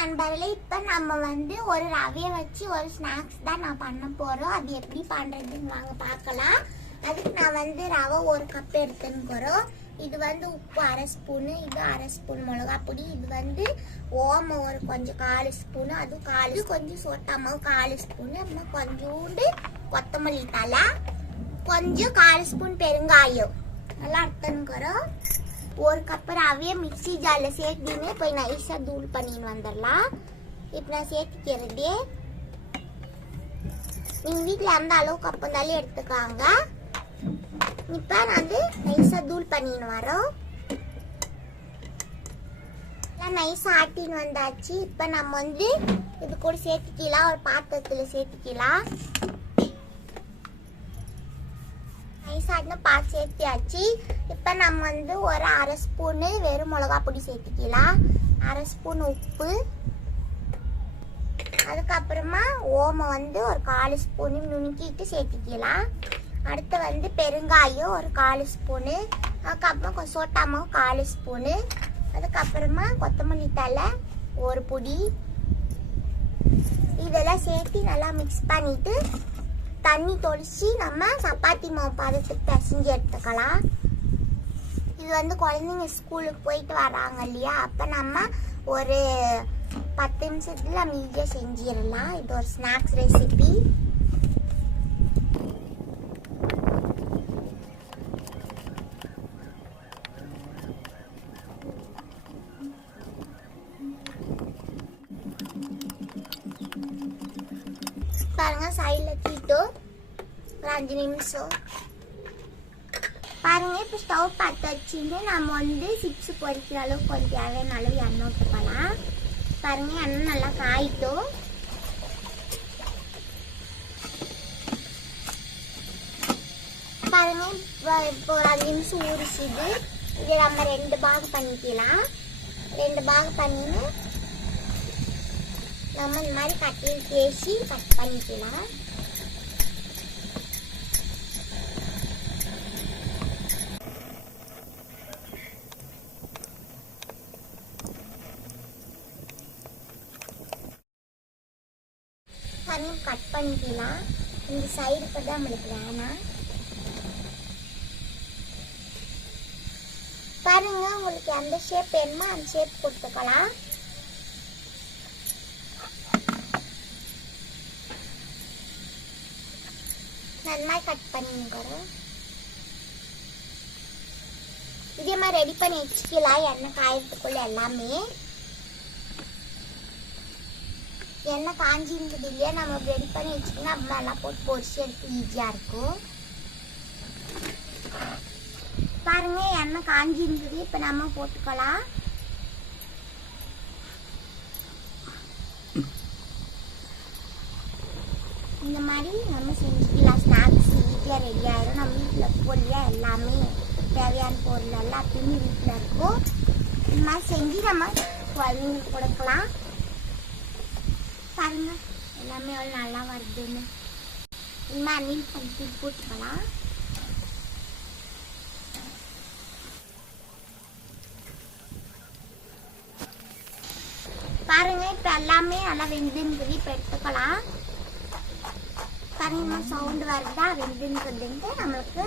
நண்பர்களே, இப்போ நம்ம ஒரு ரவையை வச்சு ஒரு ஸ்நாக்ஸ் தான் நான் பண்ண போகிறோம். அது எப்படி பண்ணுறதுன்னு வாங்க பார்க்கலாம். அதுக்கு நான் ரவை 1 கப் எடுத்துன்னு. இது உப்பு 1/2 ஸ்பூனு, இது 1/2 ஸ்பூன் மிளகா பொடி, இது ஓமம் ஒரு கொஞ்சம் 1/4 ஸ்பூனு, அதுவும் கொஞ்சம் சோட்டா மாவு 1/4 ஸ்பூனு, அப்புறம் கொஞ்சோண்டு கொத்தமல்லி தலை, கொஞ்சம் 1/4 ஸ்பூன் பெருங்காயம் நல்லா எடுத்துன்னு. 1 கப் ரவையை மிக்சி ஜாரில் சேர்த்தின்னு போய் நைஸாக தூள் பண்ணின்னு வந்துடலாம். இப்போ நான் சேர்த்துக்கிறது. நீங்கள் வீட்டில் எந்த அளவுக்கு கப் இருந்தாலும் எடுத்துக்காங்க. இப்போ நான் நைஸாக தூள் பண்ணின்னு வரோம். நைஸாக ஆட்டின்னு வந்தாச்சு. இப்போ நம்ம இது கூட சேர்த்துக்கலாம், ஒரு பாத்திரத்தில் சேர்த்துக்கலாம். நைஸாட்டின பார்த்து சேர்த்தியாச்சு. இப்போ நம்ம ஒரு 1/2 ஸ்பூனு வெறும் மிளகா பொடி சேர்த்துக்கலாம், 1/2 ஸ்பூன் உப்பு, அதுக்கப்புறமா ஓமம் ஒரு 1/4 ஸ்பூனு நுணுக்கிட்டு சேர்த்துக்கலாம். அடுத்து பெருங்காயம் ஒரு 1/4 ஸ்பூனு, அதுக்கப்புறம் கொஞ்சம் சோட்டா மாவு 1/4 ஸ்பூனு, அதுக்கப்புறமா கொத்தமல்லி தலை ஒரு பொடி. இதெல்லாம் சேர்த்து நல்லா மிக்ஸ் பண்ணிட்டு தண்ணி தொளிச்சு நம்ம சப்பாத்தி மாவு பதத்துக்கு பிசைஞ்சு எடுத்துக்கலாம். இது குழந்தைங்க ஸ்கூலுக்கு போயிட்டு வராங்க இல்லையா, அப்போ நம்ம ஒரு 10 நிமிஷத்துல ஈஸியாக செஞ்சிடலாம். இது ஒரு ஸ்நாக்ஸ் ரெசிபி. பாருங்க, சைடில் தீட்டு ஒரு 5 நிமிஷம் பாருங்க. இப்போ ஸ்டவ் பற்ற வச்சுட்டு நம்ம சிப்ஸ் பொரிக்கிற அளவுக்கு கொஞ்சம் தேவையான அளவு எண்ணெய் ஊற்றிக்கலாம். பாருங்க, எண்ணெய் நல்லா காயிட்டும். பாருங்க, இப்போ ஒரு 5 நிமிஷம் ஊறிச்சுது. இதை நம்ம 2 பாகம் பண்ணிக்கலாம். 2 பாகம் பண்ணின்னு நம்ம இந்த மாதிரி கட்டில் தேய்ச்சி கட் பண்ணிக்கலாம். கட் பண்ணிக்கலாம். இந்த சைடு தான் நம்மளுக்கு வேணாம். பாருங்க, உங்களுக்கு எந்த ஷேப் வேணுமோ அந்த ஷேப் கொடுத்துக்கலாம். நல்லா கட் பண்ணிக்கிறோம். இதே மாதிரி ரெடி பண்ணி வச்சுக்கலாம். எண்ணெய் காயறதுக்குள்ள எல்லாமே எண்ணெய் காஞ்சிருந்தது இல்லையா, நம்ம ரெடி பண்ணி வச்சுக்கணும். அப்படி நல்லா போட்டு பொரிச்சு எடுத்து ஈஸியாக இருக்கும். பாருங்க, எண்ணெய் காஞ்சிருந்தது. இப்போ நம்ம போட்டுக்கலாம். இந்த மாதிரி நம்ம செஞ்சுக்கலாம். ஸ்நாக்ஸ் ஈஸியாக ரெடி ஆகிடும். நம்ம வீட்டில் பொருளியாக எல்லாமே தேவையான பொருள் எல்லாத்தையுமே வீட்டில் இருக்கும். இந்த மாதிரி செஞ்சு நம்ம குழந்தைங்களுக்கு கொடுக்கலாம். பாருங்க, எல்லாமே எவ்வளோ நல்லா வருதுன்னு. இந்த மாதிரி அன்னில் பண்ணி போட்டுக்கலாம். பாருங்க, இப்போ எல்லாமே நல்லா வெந்துன்னு இப்போ எடுத்துக்கலாம். பாருங்க, சவுண்டு வருதா வெந்துன்னுக்குதுன்ட்டு. நம்மளுக்கு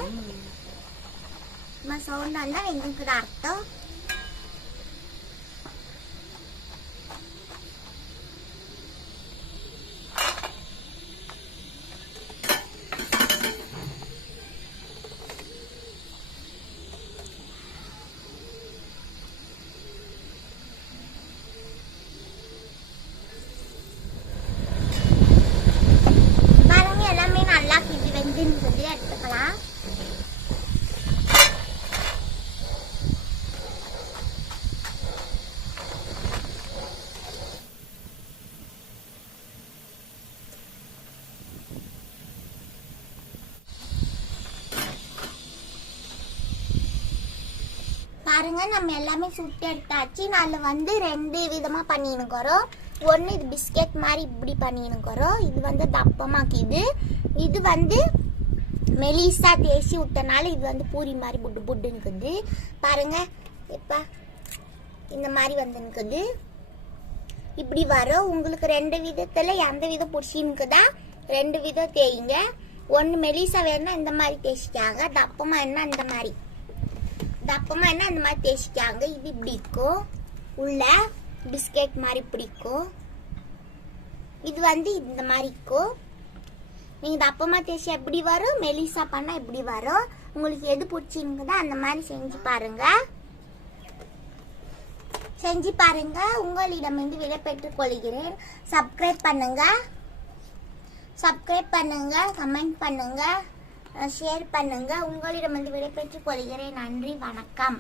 சவுண்டு வந்தால் வெந்துக்குது அர்த்தம். எடுத்துக்கலாம். பாருங்க, நம்ம எல்லாமே சுட்டு எடுத்தாச்சு. அதில் 2 விதமாக பண்ணினுக்கிறோம். ஒன்று இது பிஸ்கெட் மாதிரி இப்படி பண்ணினுக்கிறோம். இது தப்பமாக்குது. இது மெலிசா தேய்ச்சி விட்டனால இது பூரி மாதிரி புட்டு புட்டுன்னு பாருங்க. இப்போ இந்த மாதிரி வந்துருக்குது. இப்படி வரும். உங்களுக்கு 2 விதத்துல எந்த விதம் பிடிச்சிருக்குதா 2 விதம் தேய்ங்க. ஒன்று மெலிசா வேணும்னா இந்த மாதிரி தேய்ச்சிக்காங்க, தப்பமா என்ன இந்த மாதிரி தேய்ச்சிக்காங்க. இது இப்படி இருக்கும், உள்ள பிஸ்கெட் மாதிரி பிடிக்கும். இது வந்து இந்த மாதிரி இருக்கும். நீங்க தப்பமா தேய்ச்சி எப்படி வரும், மெலிசா பண்ணா எப்படி வரும். உங்களுக்கு எது பிடிச்சிருக்குதோ அந்த மாதிரி செஞ்சு பாருங்க. உங்களிடமிருந்து விடை பெற்றுக் கொள்கிறேன். சப்ஸ்கிரைப் பண்ணுங்க, கமெண்ட் பண்ணுங்க, ஷேர் பண்ணுங்க. உங்களிடமிருந்து விடை பெற்றுக் கொள்கிறேன். நன்றி, வணக்கம்.